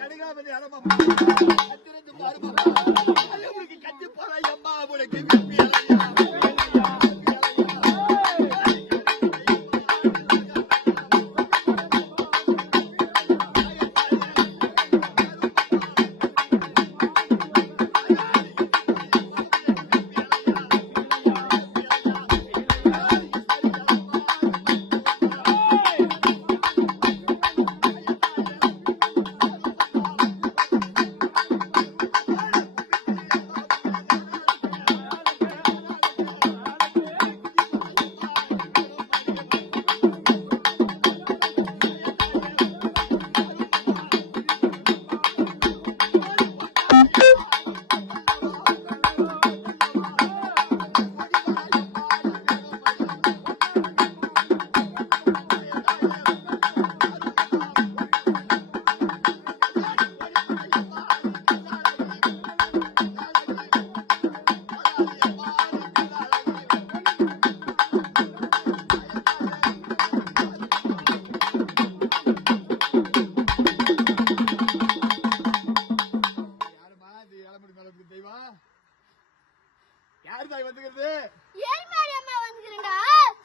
கடிகாமதி அரமம்மா கத்திருந்து பாருமா உங்களுக்கு கட்டி போற அம்மா உங்களுக்கு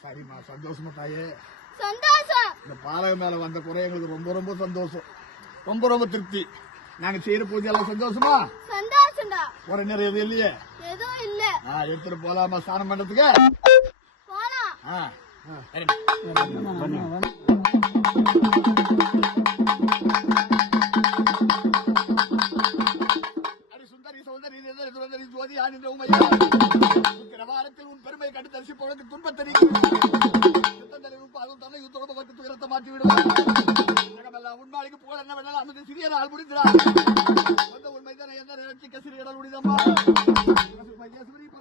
சரிம்மா சந்தோஷமா தாயே சந்தோஷம். இந்த பாலக மேல வந்த குறை எங்களுக்கு ரொம்ப ரொம்ப சந்தோஷம், ரொம்ப ரொம்ப திருப்தி. நாங்க செய்யற பூஜை எல்லாம் சந்தோஷமா சந்தோஷம்டா. ஒரு நேரம் எதுவும் இல்லையே? எதுவும் இல்ல. எடுத்துட்டு போலாமா ஸ்நானம் பண்றதுக்கு? போலாம். ஜோதி வாரத்தில் உன் பெருமை கண்டு தரிசி போனது துன்பத்தை மாற்றி விடுவார். உண்மைக்கு போல என்ன வேணாலும் அந்த சிறிய நாள் முடிந்தார். உண்மைதான் என்ன சிறிய முடிதம்மா